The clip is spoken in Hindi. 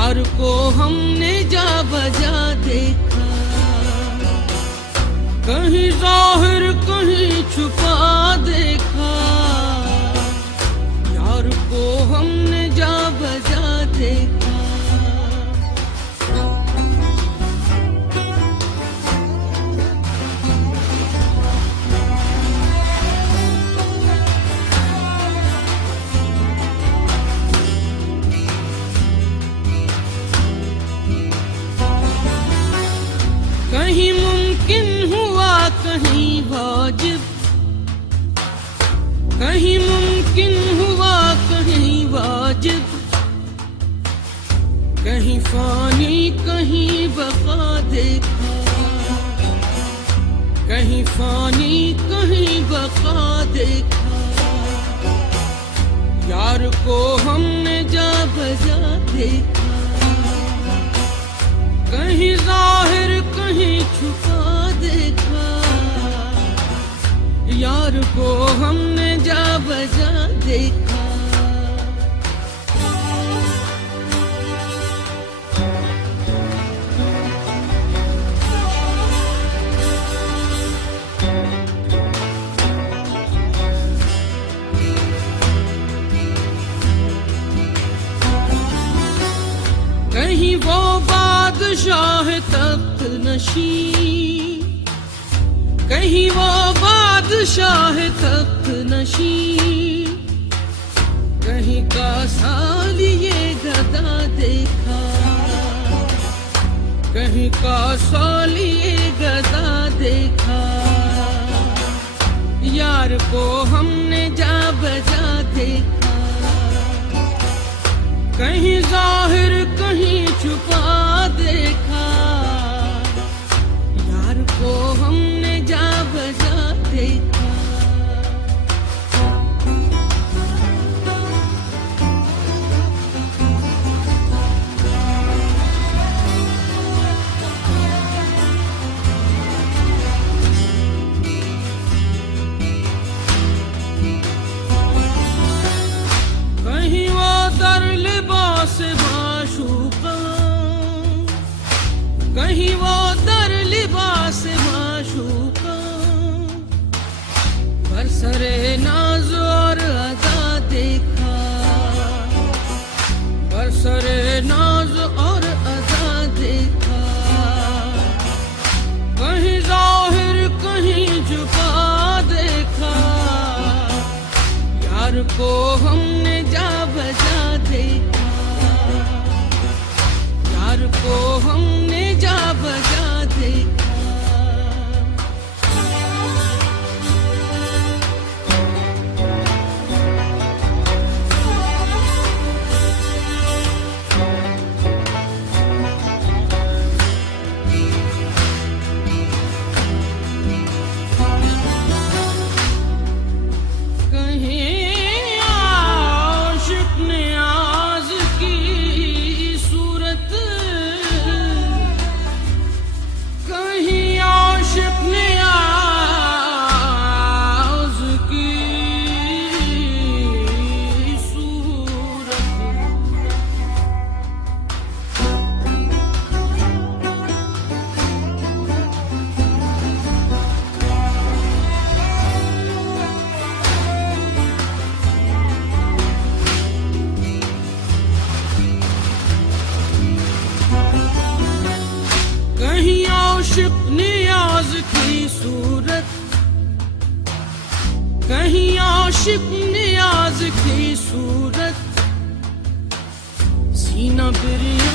यार को हमने जा बजा देखा, कहीं जाहिर कहीं छुपा देखा। यार को हमने जा बजा देखा। कहीं मुमकिन हुआ कहीं वाजिब, कहीं मुमकिन हुआ कहीं वाजिब, कहीं फानी कहीं बका देखा, कहीं फानी कहीं बका देखा। यार को हमने जा बजा देखा, कहीं जाहिर कहीं छुपा देखा। यार को हमने जा बजा देखा। कहीं वो बादशाह तख्त नशी, कहीं वो बादशाह तख्त नशी, कहीं का सालिए गदा देखा, कहीं का सालिए गदा देखा। यार को हमने जा बजा देखा, कहीं जाहिर कहीं छुपा देखा। यार को हमने जा बजा देखा। कहीं वो दर लिबास माशूका, कहीं वो दर लिबास माशूका, बरसरे नाज और अदा देखा, बरसरे नाज और अदा देखा। कहीं जाहिर कहीं छुपा देखा। यार को हमने जा बजा देखा, यार को हमने जा बजा देखा। आशिक नियाज की सूरत, कहीं आशिक नियाज की सूरत, सीना बिरिया